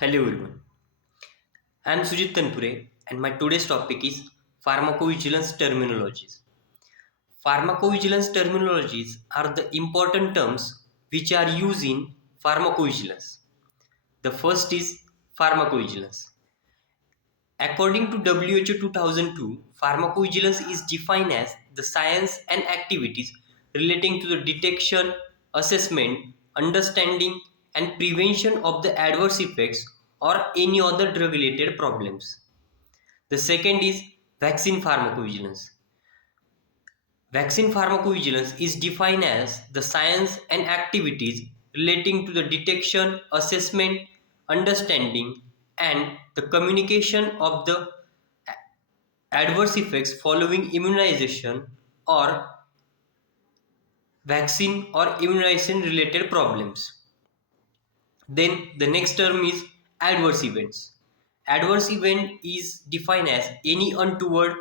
Hello everyone, I am Sujit Tanpure and my today's topic is pharmacovigilance terminologies. Pharmacovigilance terminologies are the important terms which are used in pharmacovigilance. The first is pharmacovigilance. According to WHO 2002, pharmacovigilance is defined as the science and activities relating to the detection, assessment, understanding, and prevention of the adverse effects or any other drug related problems. The second is vaccine pharmacovigilance. Vaccine pharmacovigilance is defined as the science and activities relating to the detection, assessment, understanding, and the communication of the adverse effects following immunization or vaccine or immunization related problems. Then the next term is adverse events. Adverse event is defined as any untoward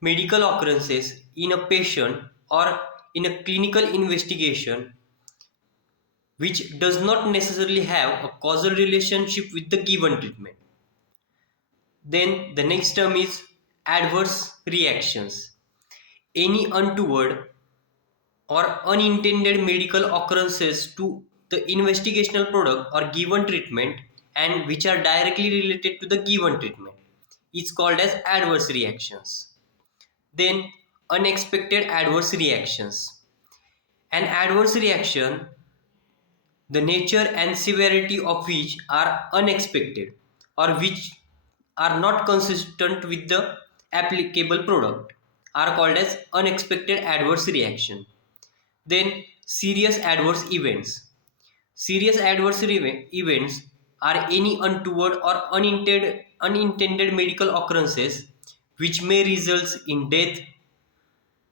medical occurrences in a patient or in a clinical investigation which does not necessarily have a causal relationship with the given treatment. Then the next term is adverse reactions. Any untoward or unintended medical occurrences to the investigational product or given treatment and which are directly related to the given treatment is called as adverse reactions. Then unexpected adverse reactions. An adverse reaction, the nature and severity of which are unexpected or which are not consistent with the applicable product, are called as unexpected adverse reaction. Then serious adverse events. Serious adverse events are any untoward or unintended medical occurrences which may result in death,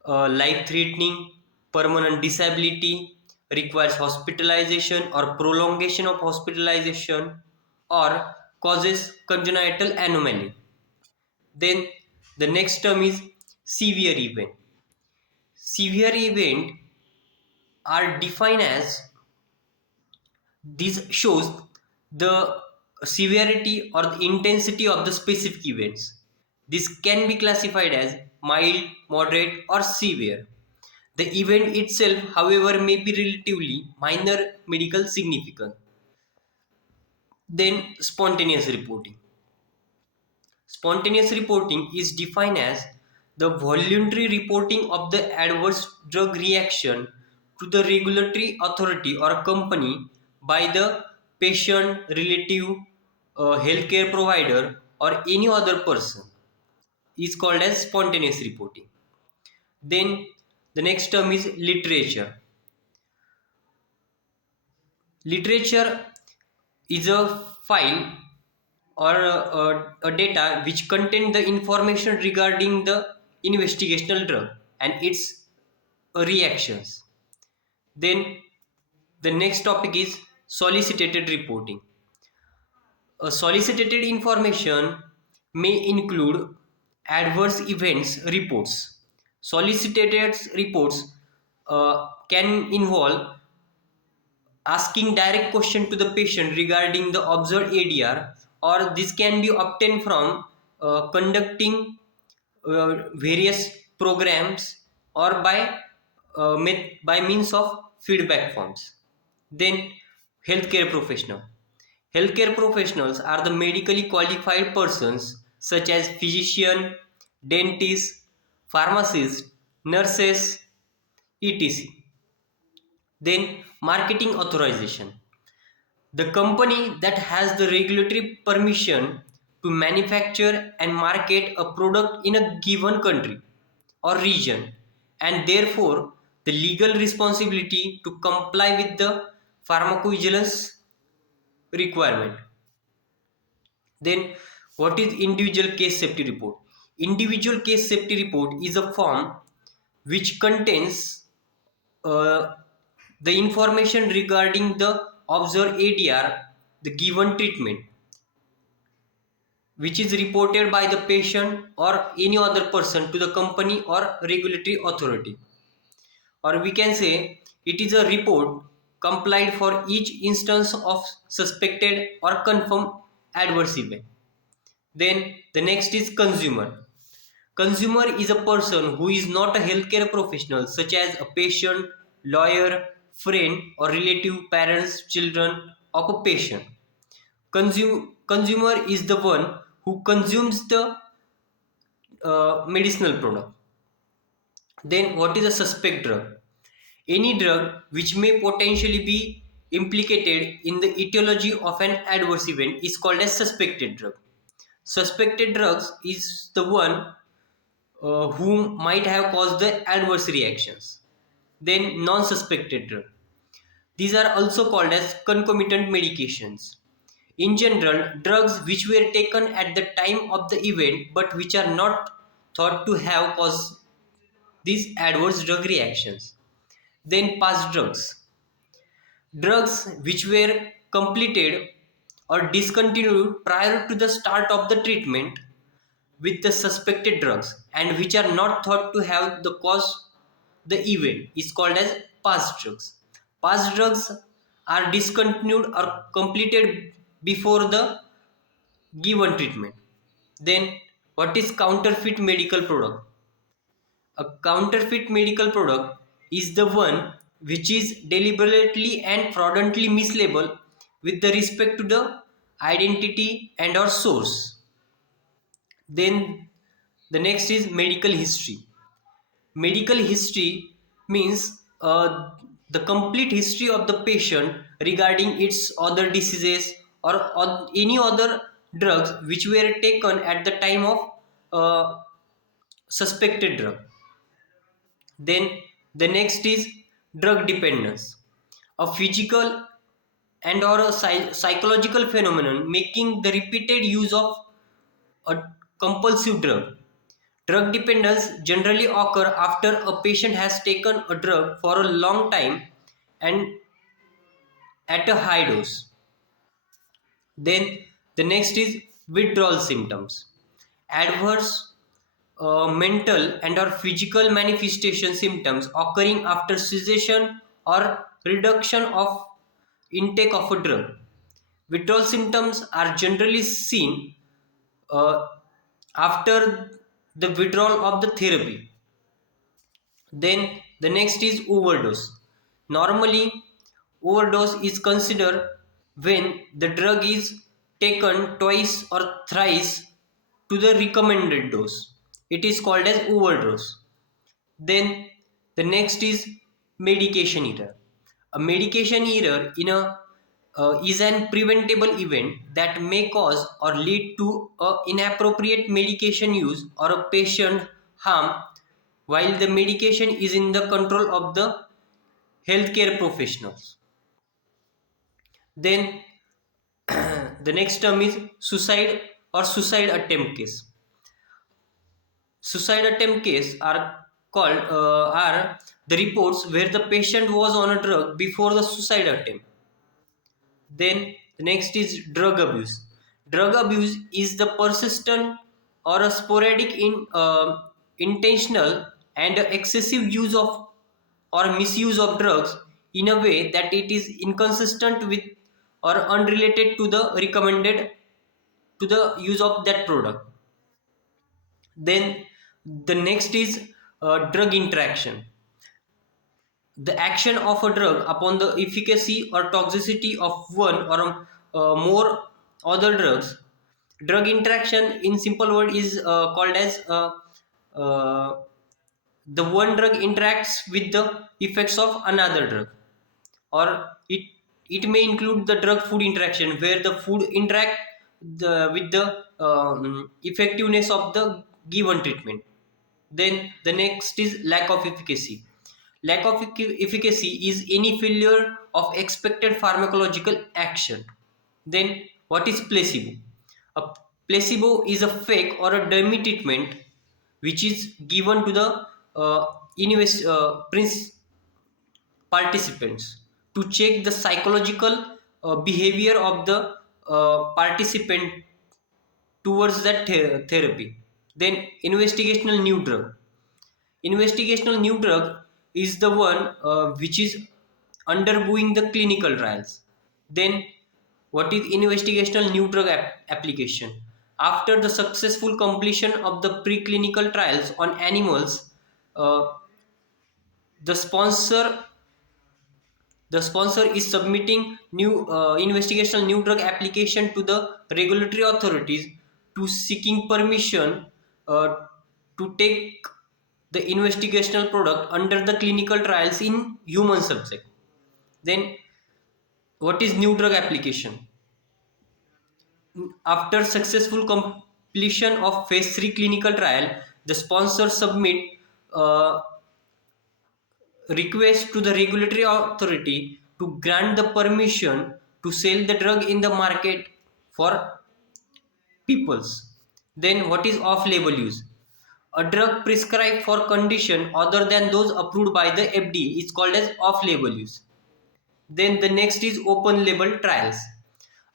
life threatening, permanent disability, requires hospitalization or prolongation of hospitalization, or causes congenital anomaly. Then the next term is severe event. Severe event are defined as this shows the severity or the intensity of the specific events. This can be classified as mild, moderate, or severe. The event itself, however, may be relatively minor medical significance. Then, spontaneous reporting. Spontaneous reporting is defined as the voluntary reporting of the adverse drug reaction to the regulatory authority or company by the patient, relative, healthcare provider, or any other person is called as spontaneous reporting. Then the next term is literature. Literature is a file or a data which contain the information regarding the investigational drug and its reactions. Then the next topic is solicited reporting. Solicited information may include adverse events reports. Solicited reports can involve asking direct question to the patient regarding the observed ADR, or this can be obtained from conducting various programs or by means of feedback forms. Then healthcare professional. Healthcare professionals are the medically qualified persons such as physician, dentist, pharmacist, nurses, etc. Then marketing authorization. The company that has the regulatory permission to manufacture and market a product in a given country or region, and therefore the legal responsibility to comply with the pharmacovigilance requirement. Then what is individual case safety report? Individual case safety report is a form which contains uh, the information regarding the observed ADR, the given treatment, which is reported by the patient or any other person to the company or regulatory authority. Or we can say it is a report complied for each instance of suspected or confirmed adverse event. Then the next is consumer. Consumer is a person who is not a healthcare professional, such as a patient, lawyer, friend, or relative, parents, children, of a patient. Consumer is the one who consumes the medicinal product. Then, what is a suspect drug? Any drug which may potentially be implicated in the etiology of an adverse event is called as suspected drug. Suspected drugs is the one who might have caused the adverse reactions. Then non-suspected drug. These are also called as concomitant medications. In general, drugs which were taken at the time of the event but which are not thought to have caused these adverse drug reactions. Then past drugs. Drugs which were completed or discontinued prior to the start of the treatment with the suspected drugs and which are not thought to have the cause the event is called as past drugs. Past drugs are discontinued or completed before the given treatment. Then what is counterfeit medical product? A counterfeit medical product is the one which is deliberately and fraudulently mislabeled with the respect to the identity and or source. Then the next is medical history. Medical history means the complete history of the patient regarding its other diseases or any other drugs which were taken at the time of suspected drug. Then the next is drug dependence, a physical and or a psychological phenomenon making the repeated use of a compulsive drug. Drug dependence generally occur after a patient has taken a drug for a long time and at a high dose. Then the next is withdrawal symptoms. Adverse mental and or physical manifestation symptoms occurring after cessation or reduction of intake of a drug. Withdrawal symptoms are generally seen uh, after the withdrawal of the therapy. Then the next is overdose. Normally, overdose is considered when the drug is taken twice or thrice to the recommended dose. It is called as overdose. Then the next is medication error. A medication error is an preventable event that may cause or lead to a inappropriate medication use or a patient harm while the medication is in the control of the healthcare professionals. Then the next term is suicide or suicide attempt case. Suicide attempt case are the reports where the patient was on a drug before the suicide attempt. Then the next is drug abuse. Drug abuse is the persistent or a sporadic intentional and excessive use of or misuse of drugs in a way that it is inconsistent with or unrelated to the recommended to the use of that product. Then the next is drug interaction. The action of a drug upon the efficacy or toxicity of one or more other drugs. Drug interaction in simple word is called as uh, the one drug interacts with the effects of another drug, or it may include the drug food interaction where the food interact with the effectiveness of the given treatment. Then the next is lack of efficacy. Lack of efficacy is any failure of expected pharmacological action. Then what is placebo? A placebo is a fake or a dummy treatment which is given to the participants to check the psychological behavior of the participant towards that therapy. Then investigational new drug. Investigational new drug is the one which is undergoing the clinical trials. Then, what is investigational new drug application? After the successful completion of the preclinical trials on animals, uh, the sponsor the sponsor is submitting new investigational new drug application to the regulatory authorities to seeking permission uh, to take the investigational product under the clinical trials in human subject. Then, what is new drug application? After successful completion of phase 3 clinical trial, the sponsor submit uh, request to the regulatory authority to grant the permission to sell the drug in the market for peoples. Then, what is off-label use? A drug prescribed for condition other than those approved by the FDA is called as off-label use. Then the next is open label trials.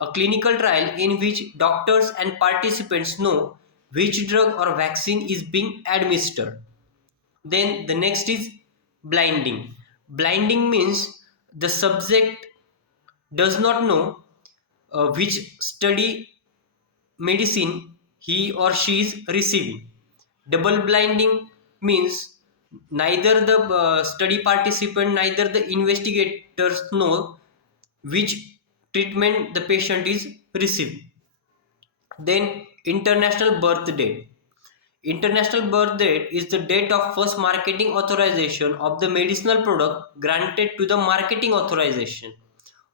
A clinical trial in which doctors and participants know which drug or vaccine is being administered. Then the next is blinding. Blinding means the subject does not know which study medicine he or she is receiving. Double blinding means neither the study participant, neither the investigators know which treatment the patient is receiving. Then international birth date. International birth date is the date of first marketing authorization of the medicinal product granted to the marketing authorization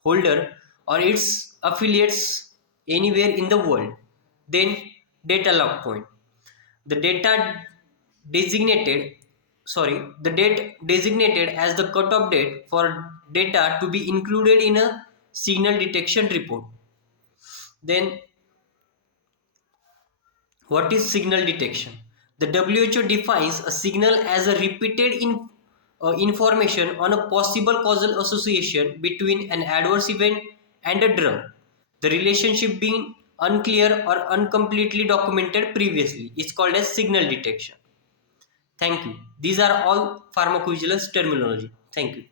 holder or its affiliates anywhere in the world. Then data lock point. The data designated the date designated as the cutoff date for data to be included in a signal detection report. Then, what is signal detection? The WHO defines a signal as a repeated information on a possible causal association between an adverse event and a drug. The relationship being unclear or uncompletely documented previously is called as signal detection. Thank you. These are all pharmacovigilance terminology. Thank you.